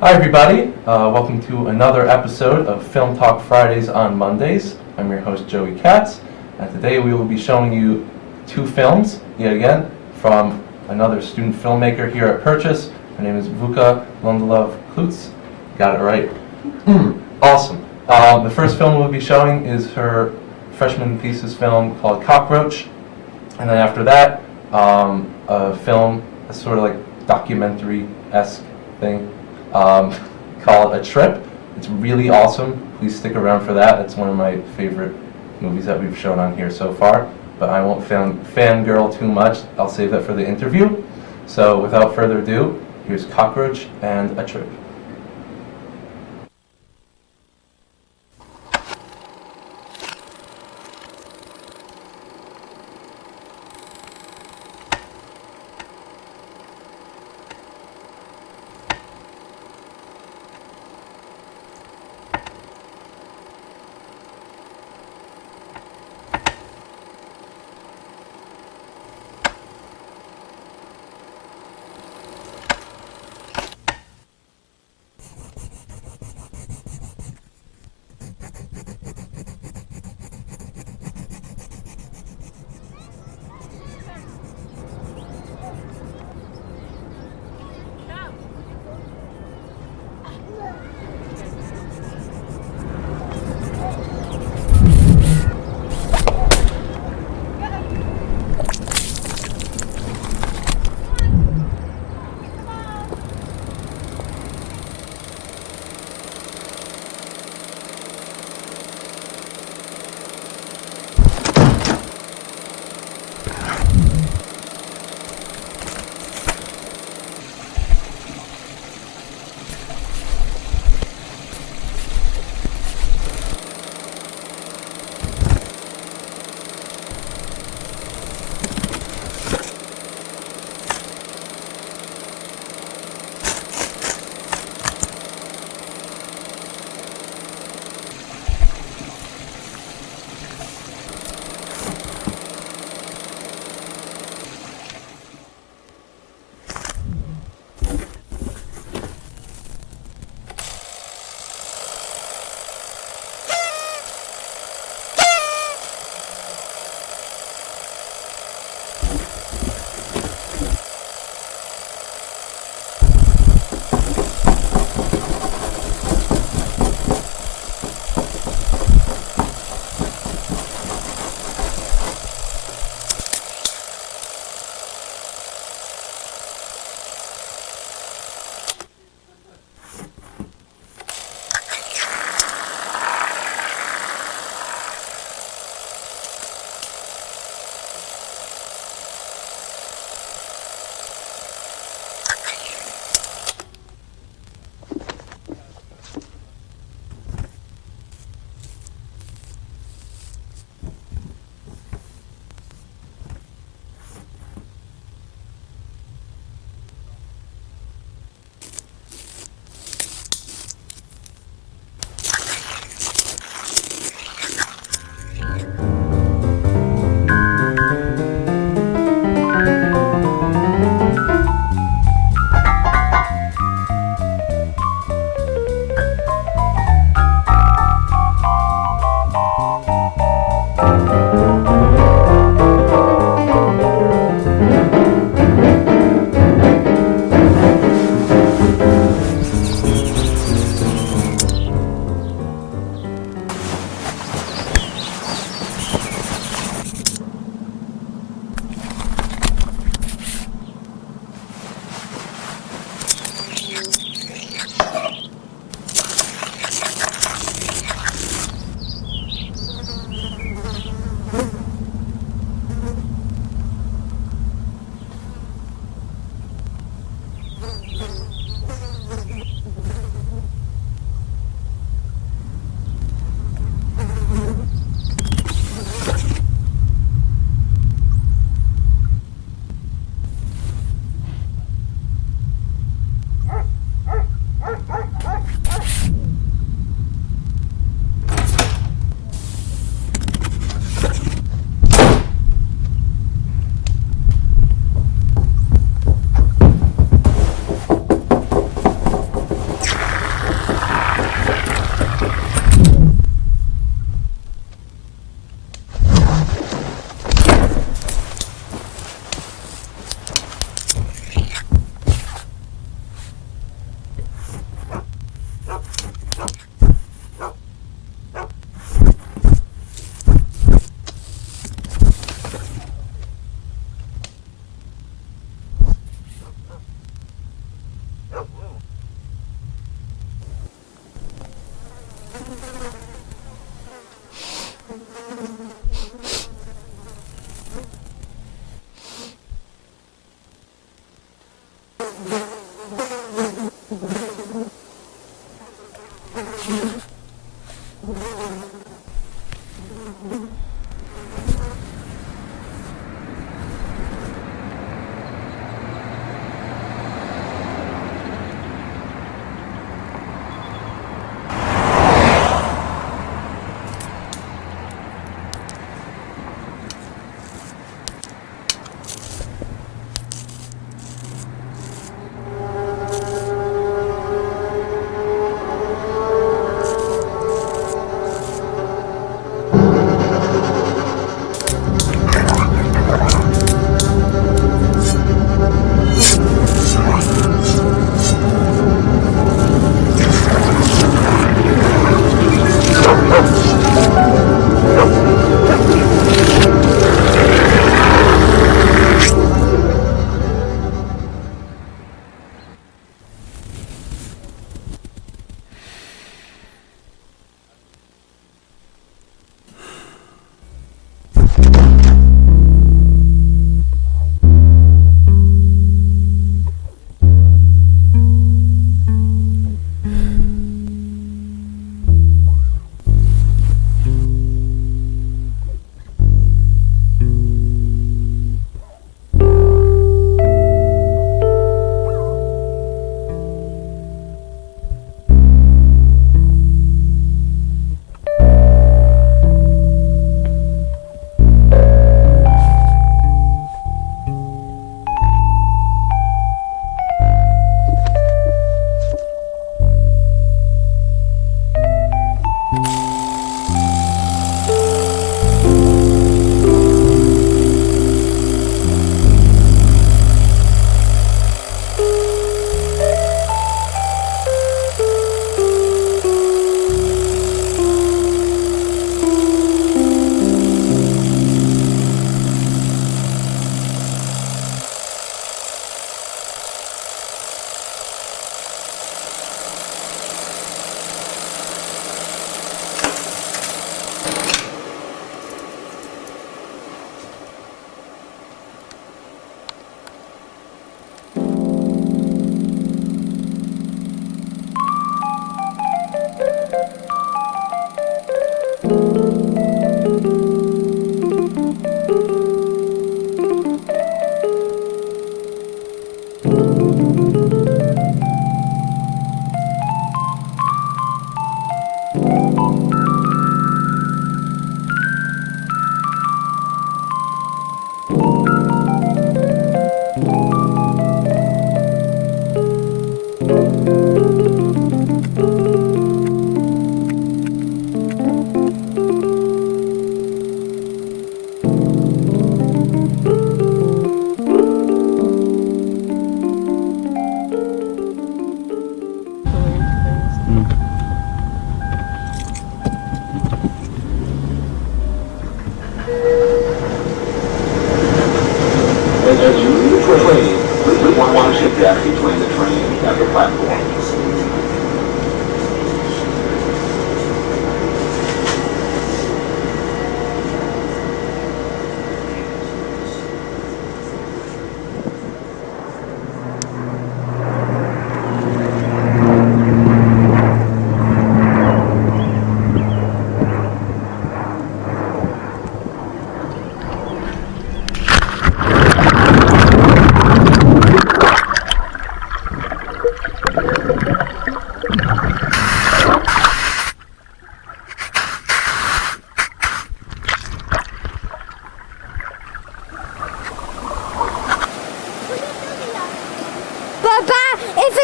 Hi everybody, welcome to another episode of Film Talk Fridays on Mondays. I'm your host Joey Katz, and today we will be showing you two films, yet again, from another student filmmaker here at Purchase. Her name is Vuka Klutz. Got it right? Awesome. The first film we'll be showing is her freshman thesis film called Cockroach, and then after that, a film, a sort of like documentary-esque thing, called A Trip. It's really awesome. Please stick around for that. It's one of my favorite movies that we've shown on here so far, but I won't fangirl too much. I'll save that for the interview. So without further ado, here's Cockroach and A Trip.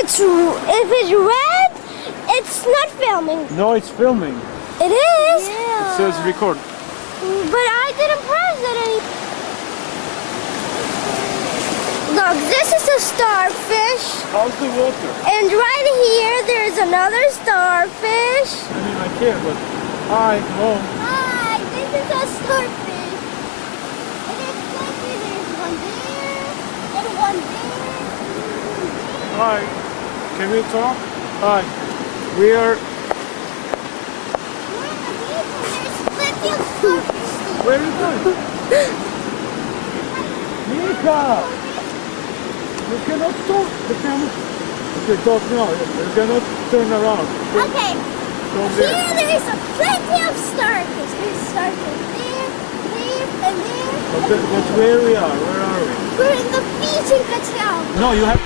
if it's red, it's not filming. No, it's filming. It is? It says record. But I didn't press it any. Look, this is a starfish. How's the water? And right here, there's another starfish. I mean, I can't, but... Hi, hello. Hi, this is a starfish. And it's like there's one there, and one there. Hi. Can we talk? Hi. We are... We're in the beach and there's plenty of starfish. Where are you going? Mika! You cannot talk. The camera... Okay, talk now. You cannot turn around. Okay. Here there's plenty of starfish. There's starfish there, and there. But where we are? Where are we? We're in the beach in Katyal. No, you have...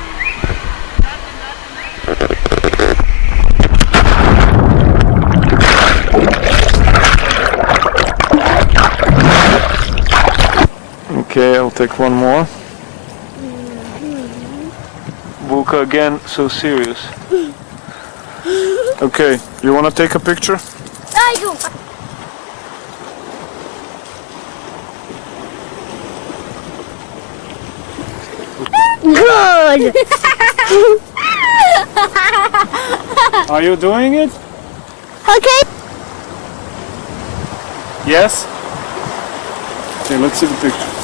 Okay, I'll take one more. Vuka again, so serious. Okay, you wanna take a picture? I do. Good. Are you doing it? Okay. Yes? Okay, let's see the picture.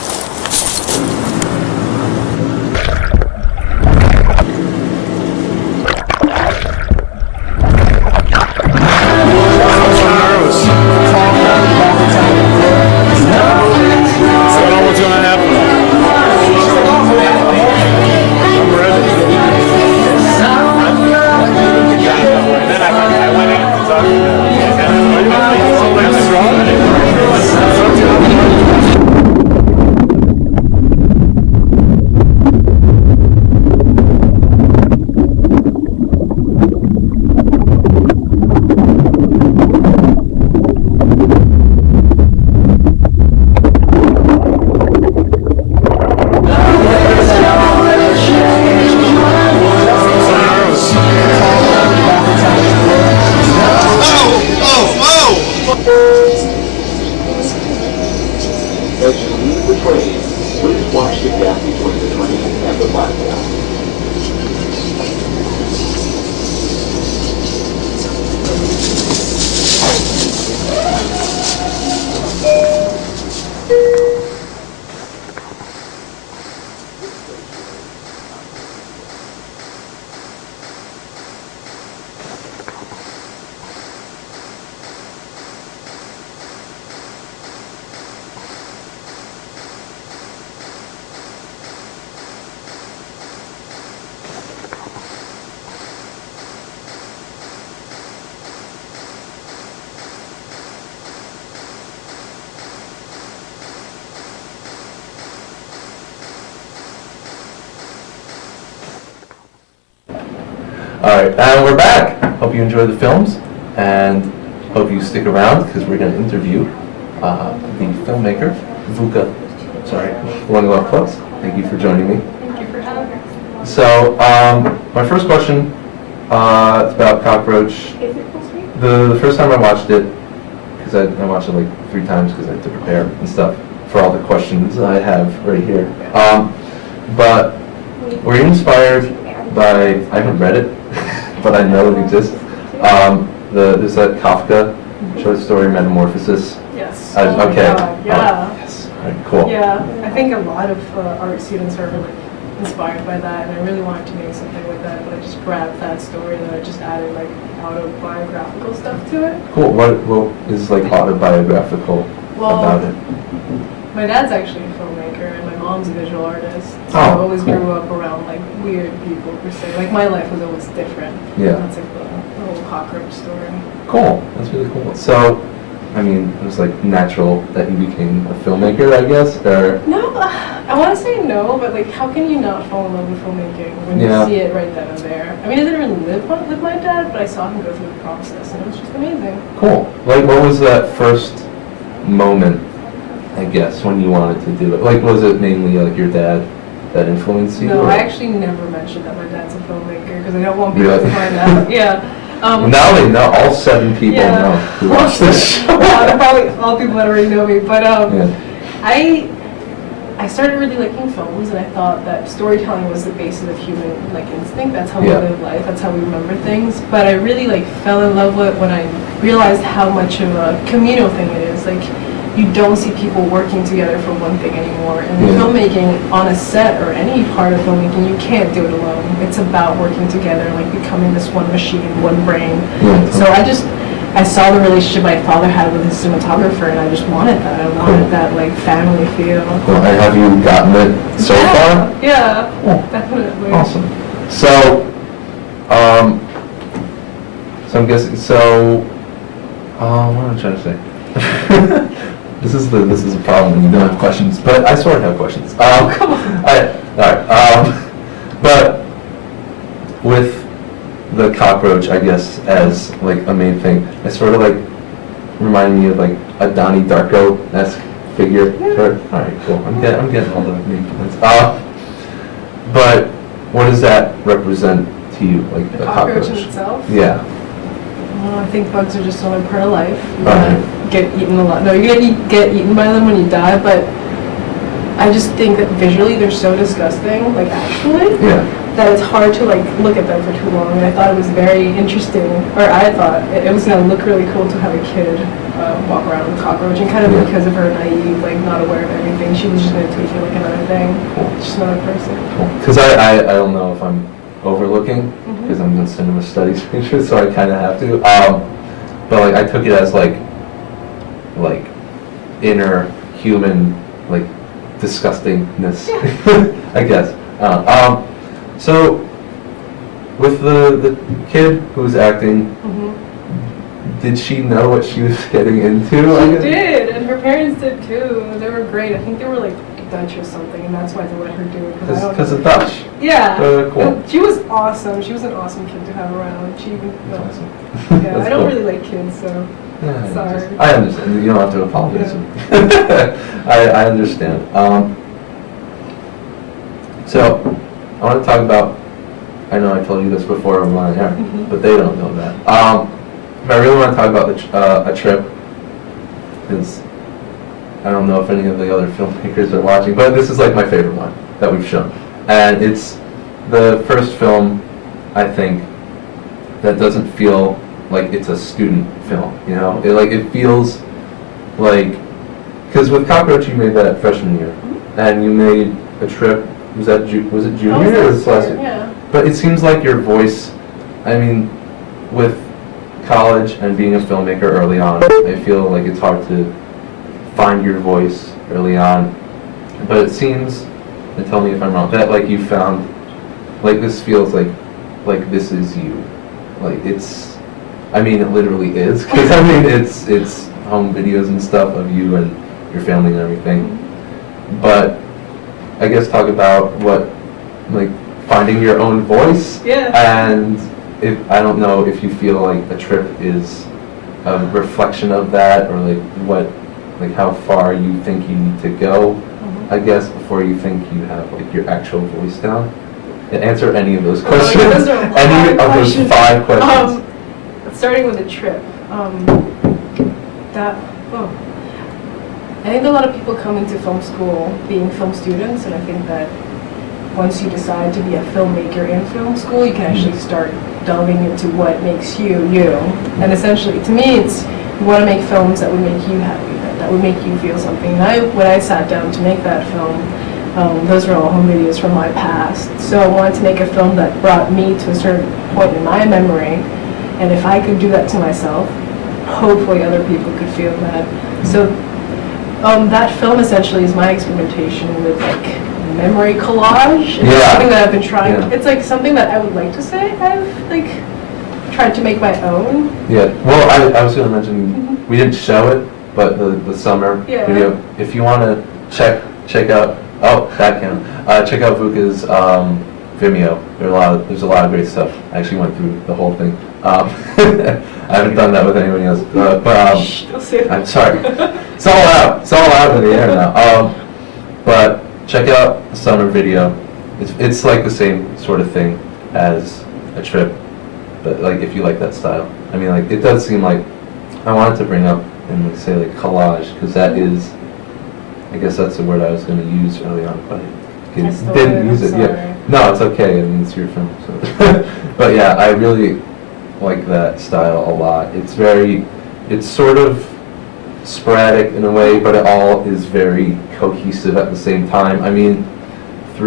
As you leave the train, please watch the gap between the train and the platform. Alright, and we're back. Hope you enjoy the films, and hope you stick around, because we're going to interview the filmmaker, Vuka. Sorry, One Love Clubs. Thank you for joining me. Thank you for having me. So, my first question is about Cockroach. The first time I watched it, because I watched it like 3 times because I had to prepare and stuff for all the questions I have right here. But were you inspired by, I haven't read it, but I know it exists, there's that Kafka short story, Metamorphosis. Yes. Okay. Yeah. Yes. All right, cool. Yeah. I think a lot of art students are really inspired by that, and I really wanted to make something like that, but I just grabbed that story and I just added like autobiographical stuff to it. Cool. What is like autobiographical about it? My dad's actually a filmmaker and my mom's a visual artist, so Oh, I always cool. grew up around like weird people per se. Like my life was always different. Yeah. That's like the whole Cockroach story. Cool. That's really cool. So, I mean, it was like natural that you became a filmmaker, I guess, or? No, I want to say no, but like, how can you not fall in love with filmmaking when Yeah. you see it right then and there? I mean, I didn't really live with my dad, but I saw him go through the process, and it was just amazing. Cool. Like, what was that first moment, I guess, when you wanted to do it? Like, was it mainly like your dad that influence you? No, or- I actually never mentioned that my dad's a filmmaker because I don't want people Really? to find out. Yeah. Now they know. All 7 people Yeah. know who watch this show. Yeah, they're probably all people that already know me. But Yeah. I started really liking films, and I thought that storytelling was the basis of human like instinct. That's how we Yeah. live life. That's how we remember things. But I really like fell in love with it when I realized how much of a communal thing it is. Like you don't see people working together for one thing anymore. And Yeah. filmmaking on a set or any part of filmmaking, you can't do it alone. It's about working together, like becoming this one machine, one brain. Yeah. So I saw the relationship my father had with his cinematographer, and I just wanted that. I wanted that like family feel. Well, and have you gotten it so far? Yeah, Oh, definitely. awesome. So, so I'm guessing. So, what am I trying to say? This is a problem when you don't have questions, but I sort of have questions. Come on. All right. But with the cockroach, I guess, as like a main thing, it sort of like reminded me of like a Donnie Darko-esque figure. Sort of. All right, cool. I'm getting all the main points. But what does that represent to you, like The cockroach in itself? Yeah. Well, I think bugs are just another part of life. You're Alright. gonna get eaten a lot. No, you're gonna get eaten by them when you die, but I just think that visually they're so disgusting, like actually, Yeah. that it's hard to like look at them for too long. And I thought it was very interesting, or I thought it was gonna look really cool to have a kid walk around with a cockroach, and kind of Yeah. because of her naive, like not aware of everything, she was just gonna take it like another thing, Cool. just another person. Because I don't know if I'm overlooking, Mhm. because I'm in cinema studies major, so I kind of have to. But like I took it as like inner human like disgustingness, I guess. So with the kid who's acting, did she know what she was getting into? I She guess? did, and her parents did too. They were great. I think they were like Dutch or something, and that's why they let her do it. I don't Because know. of Dutch. Yeah. Cool. And she was awesome. She was an awesome kid to have around. She even. That's no. awesome. Yeah, That's I don't cool. really like kids, so. Yeah, Sorry. I understand. You don't have to apologize. I understand. So, I want to talk about, I know I told you this before I'm on air, Mhm. but they don't know that. But I really want to talk about a trip, because I don't know if any of the other filmmakers are watching, but this is like my favorite one that we've shown. And it's the first film, I think, that doesn't feel like it's a student film, you know? It feels like, because with Cockroach you made that freshman year, and you made a trip, was it junior or was it last year? Yeah. But it seems like your voice, I mean, with college and being a filmmaker early on, I feel like it's hard to find your voice early on. But it seems, and tell me if I'm wrong, that like you found, like this feels like this is you. Like it's, I mean it literally is, because I mean it's home videos and stuff of you and your family and everything. But I guess talk about what, like finding your own voice. Yeah. And if, I don't know if you feel like a trip is a reflection of that, or like what, like how far you think you need to go, I guess, before you think you have like your actual voice down. And answer any of those questions. Those are hard Any of those questions. 5 questions. Starting with the trip, I think a lot of people come into film school being film students, and I think that once you decide to be a filmmaker in film school, you can actually start delving into what makes you, you. And essentially, to me, it's you want to make films that would make you happy, that would make you feel something. And when I sat down to make that film, those were all home videos from my past. So I wanted to make a film that brought me to a certain point in my memory, and if I could do that to myself, hopefully other people could feel that. So that film essentially is my experimentation with like memory collage. It's Yeah. something that I've been trying. Yeah. It's like something that I would like to say I've like tried to make my own. Yeah, well, I was going to mention, we didn't show it, but the summer Yeah. video, if you want to check out, oh, that can, check out Vuka's Vimeo. There's a lot of great stuff. I actually went through the whole thing. I haven't done that with anybody else, but Shh, don't say that. I'm sorry. It's all out in the air now. But check out the summer video. it's like the same sort of thing as a trip, but like if you like that style. I mean, like it does seem like I wanted to bring up and like, say like collage because that is, I guess that's the word I was going to use early on, but I stole didn't it, use I'm it. sorry. Yeah, no, it's okay. I mean, it's your film. So. But yeah, I really like that style a lot. It's sort of sporadic in a way, but it all is very cohesive at the same time. I mean, I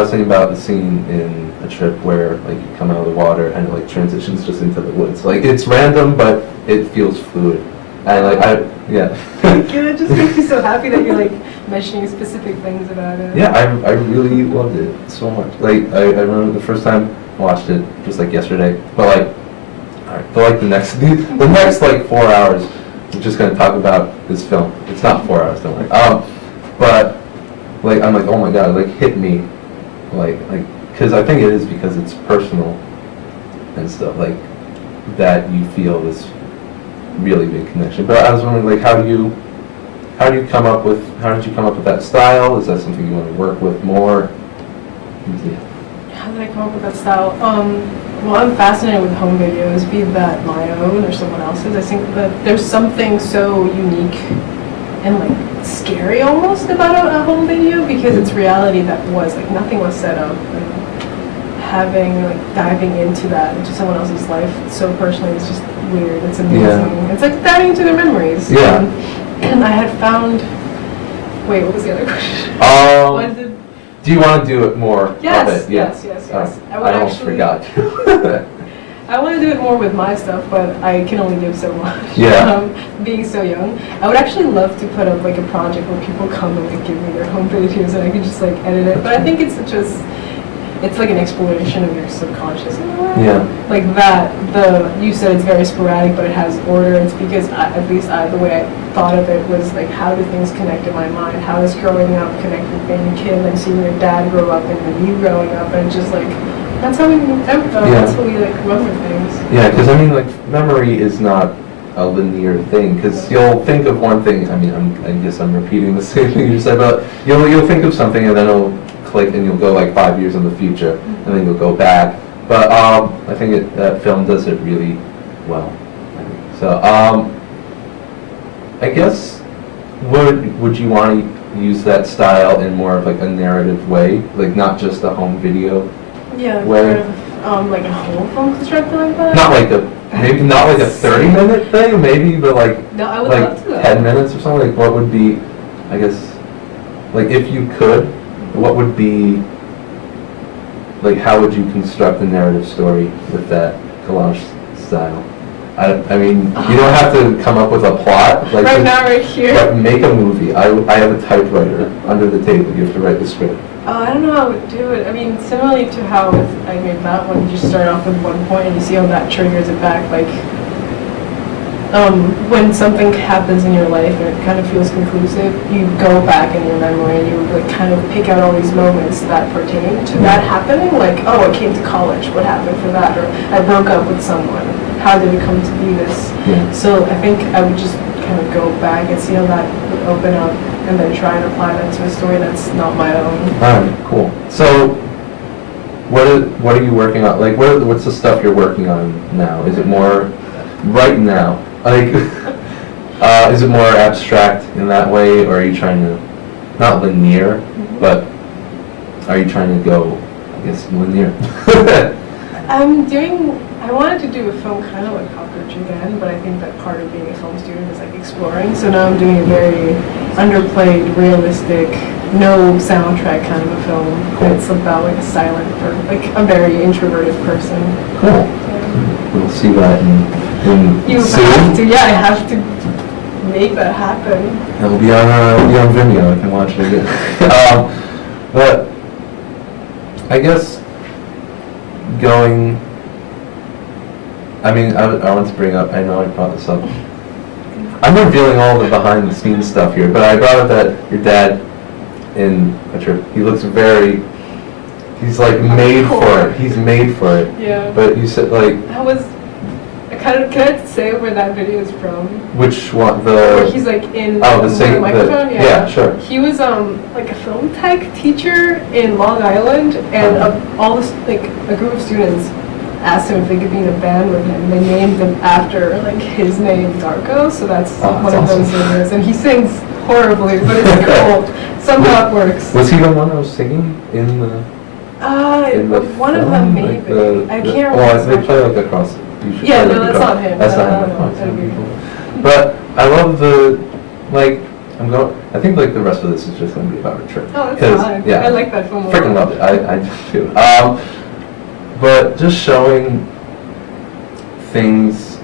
was thinking about the scene in A Trip where like you come out of the water and it like transitions just into the woods. Like it's random, but it feels fluid. And like yeah. Thank you. It just makes me so happy that you're like mentioning specific things about it. Yeah, I really loved it so much. Like I remember the first time I watched it just like yesterday, but like for like the next like 4 hours, we're just gonna talk about this film. It's not 4 hours, don't worry. But like I'm like, oh my god, it like hit me, like because I think it is because it's personal and stuff like that. You feel this really big connection. But I was wondering, like, how did you come up with that style? Is that something you want to work with more? Yeah. How did I come up with that style? Well, I'm fascinated with home videos, be that my own or someone else's. I think that there's something so unique and like scary almost about a home video because it's reality that was like nothing was set up. And having like diving into someone else's life so personally is just weird. It's amazing. Yeah. It's like diving into their memories. Yeah. And I had found. Wait, what was the other question? What did- Do you want to do it more Yes, of it? Yeah. yes. I would almost actually- forgot. I want to do it more with my stuff, but I can only give so much. Yeah. Being so young, I would actually love to put up like a project where people come and like give me their home videos and I could just like edit it. But I think it's like an exploration of your subconscious in a way. Yeah. Like that. You said it's very sporadic, but it has order. It's because at least the way I thought of it was like, how do things connect in my mind? How does growing up connect with being a kid and seeing your dad grow up and then you growing up and just like. That's how we like run with things. Yeah, because I mean, like, memory is not a linear thing. Because you'll think of one thing. I mean, I guess I'm repeating the same thing you said, but you'll think of something and then it'll click, and you'll go like 5 years in the future, and then you'll go back. But I think that film does it really well. So I guess would you want to use that style in more of like a narrative way, like not just a home video? Yeah, Way. kind of, like a whole film constructed like that? Not like not like a 30-minute thing, maybe, but like No, I would like love to. 10 minutes or something. Like what would be, I guess, like if you could, what would be, like how would you construct a narrative story with that collage style? I mean, you don't have to come up with a plot. Like Right now, right here. But make a movie. I have a typewriter under the table. You have to write the script. I don't know how I would do it. I mean, similarly to how I made that one, you just start off with one point and you see how that triggers it back. Like, when something happens in your life and it kind of feels conclusive, you go back in your memory and you like kind of pick out all these moments that pertain to that happening. Like, oh, I came to college. What happened for that? Or I broke up with someone. How did it come to be this? Yeah. So I think I would just kind of go back and see how that would open up and then try and apply that to a story that's not my own. All right, cool. So, what are you working on? Like, what's the stuff you're working on now? Is it more right now? Like, is it more abstract in that way, or are you trying to not linear, but are you trying to go, I guess, linear? I wanted to do a film kind of like Cockroach again, but I think that part of being a film student is like exploring. So now I'm doing a very underplayed, realistic, no soundtrack kind of a film. Cool. It's about like a silent, or like a very introverted person. Cool. Yeah. We'll see that in You soon. have to, yeah, I have to make that happen. It'll be on Vimeo. I can watch it again. But I guess going. I mean, I want to bring up. I know I brought this up. I'm revealing all the behind-the-scenes stuff here, but I brought up that your dad in A Trip. He looks very. He's like made for it. He's made for it. Yeah. But you said like. That was a Can I say where that video is from? Which one? Where he's like in Oh, the the same microphone? yeah, sure. He was like a film tech teacher in Long Island, and all this like a group of students asked him if they could be in a band with him. They named them after like his name, Darko. So that's one of those videos, and he sings horribly, but it's cool. Somehow it works. Was he the one that was singing in the? One of them maybe. I can't remember. Well, they play like across. Yeah, no, that's not him. That's not him. But I love the like. I think like the rest of this is just going to be about a trip. Oh, that's fine. Yeah, I like that film a lot. Freaking loved it. I do too. But just showing things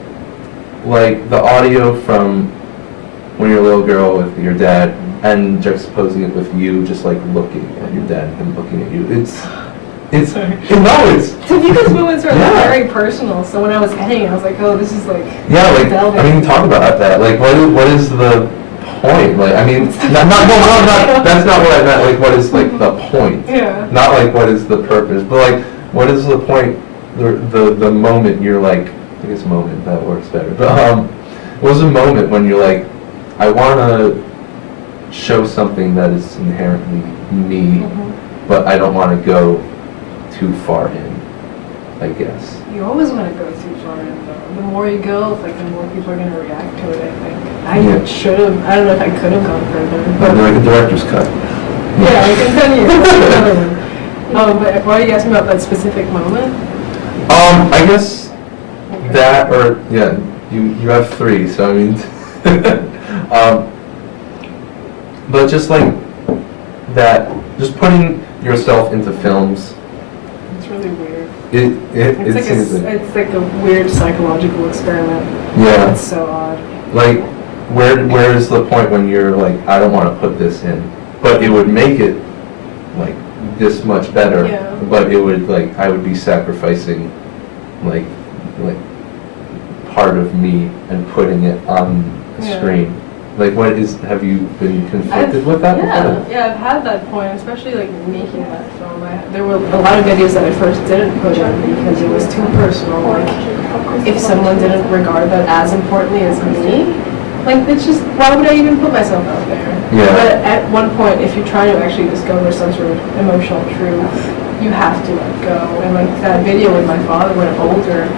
like the audio from when you're a little girl with your dad and juxtaposing it with you just like looking at your dad and him looking at you. It's Vuka's moments are Yeah. very personal. So when I was editing, I was like, oh, this is like yeah, like velvet. I mean, talk about that. Like, what is the point? Like, I mean, not that's not what I meant. Like, what is like the point? Yeah. Not like what is the purpose, but like what is the point? The moment you're like, I guess moment that works better. But what was the moment when you're like, I want to show something that is inherently me, but I don't want to go too far in, I guess. You always want to go too far in, though. The more you go, like the more people are going to react to it, I think. I should have, I don't know if I could have gone further. But Like a director's cut. yeah, I can continue. Another one. But why are you asking about that specific moment? I guess that, or yeah, you have three, so I mean, but just like that, just putting yourself into films. It's really weird. It's like a weird psychological experiment. Yeah. It's so odd. Like, where is the point when you're like, I don't want to put this in, but it would make it like this much better. Yeah. But it would like I would be sacrificing like part of me and putting it on the screen. Like, have you been conflicted with that? Yeah, I've had that point, especially like making that film. There were a lot of videos that I first didn't put in because it was too personal. Like, if someone didn't regard that as importantly as me, like, it's just, why would I even put myself out there? Yeah. But at one point, if you're trying to actually discover some sort of emotional truth, you have to let go. And like that video with my father when I'm older,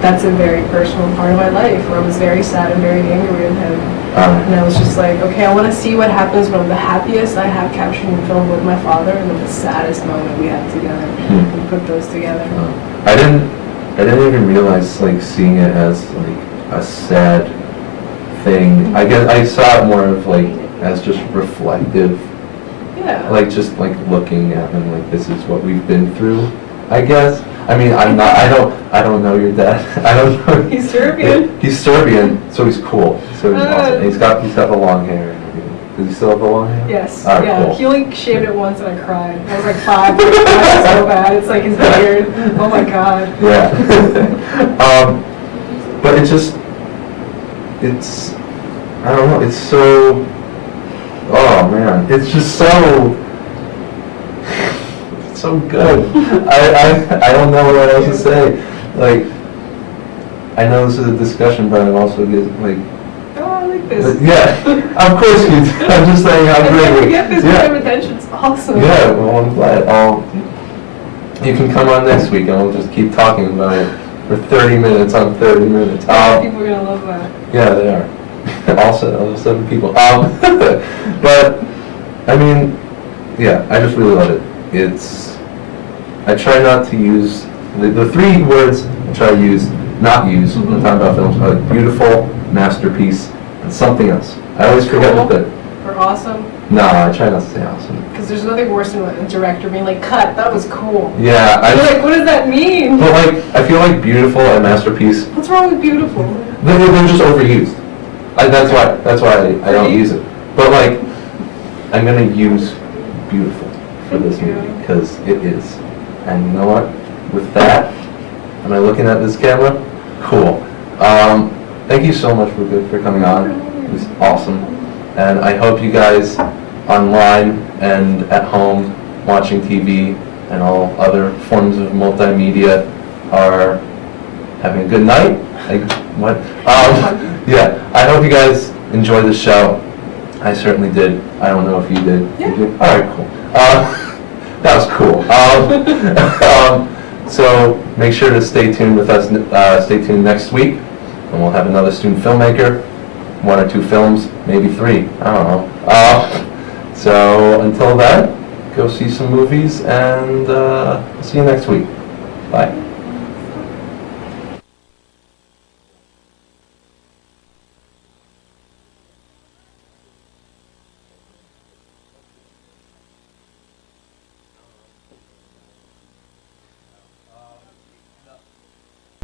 that's a very personal part of my life where I was very sad and very angry with him. And I was just like, okay, I want to see what happens when I'm the happiest I have captured in film with my father, and then the saddest moment we had together, and put those together. I didn't even realize like seeing it as like a sad thing. I guess I saw it more of like as just reflective. Yeah. Like just like looking at them like this is what we've been through, I guess. I mean, I don't know your dad. I don't know. He's Serbian. He's Serbian, so he's cool. So he's awesome. He's got the long hair and everything. Does he still have the long hair? Yes. All right, yeah. cool. He only shaved it once and I cried. I was like 5. I cried so bad. It's like his beard. Oh my god. Yeah. But it's I don't know. It's so. Oh man, it's just so. So good. I don't know what else to say. Like, I know this is a discussion, but I'm also like. Oh, I like this. Yeah, of course you do. I'm just saying how I great. never get this kind of attention. It's awesome. Yeah, well, I'm glad. You can come on next week, and we'll just keep talking about it for 30 minutes on 30 minutes. People are gonna love that. Yeah, they are. all 7 people. But I mean, yeah, I just really love it. I try not to use the 3 words I try to not use when I'm talking about films are like beautiful, masterpiece, and something else. I always forget Cool. that. Or awesome. No, I try not to say awesome. Because there's nothing worse than a director being like, cut, that was cool. Yeah, You're like, what does that mean? But like, I feel like beautiful and masterpiece, What's wrong with beautiful? they're just overused. That's why I don't use it. But like, I'm gonna use beautiful for this Thank you. movie because it is. And you know what? With that, am I looking at this camera? Cool. Thank you so much for coming on. It was awesome. And I hope you guys online and at home watching TV and all other forms of multimedia are having a good night Like, what? Yeah, I hope you guys enjoyed the show. I certainly did. I don't know if you did. Yeah. Did you? All right, cool. That was cool. So make sure to stay tuned with us. Stay tuned next week, and we'll have another student filmmaker, 1 or 2 films, maybe 3. I don't know. So until then, go see some movies, and see you next week. Bye.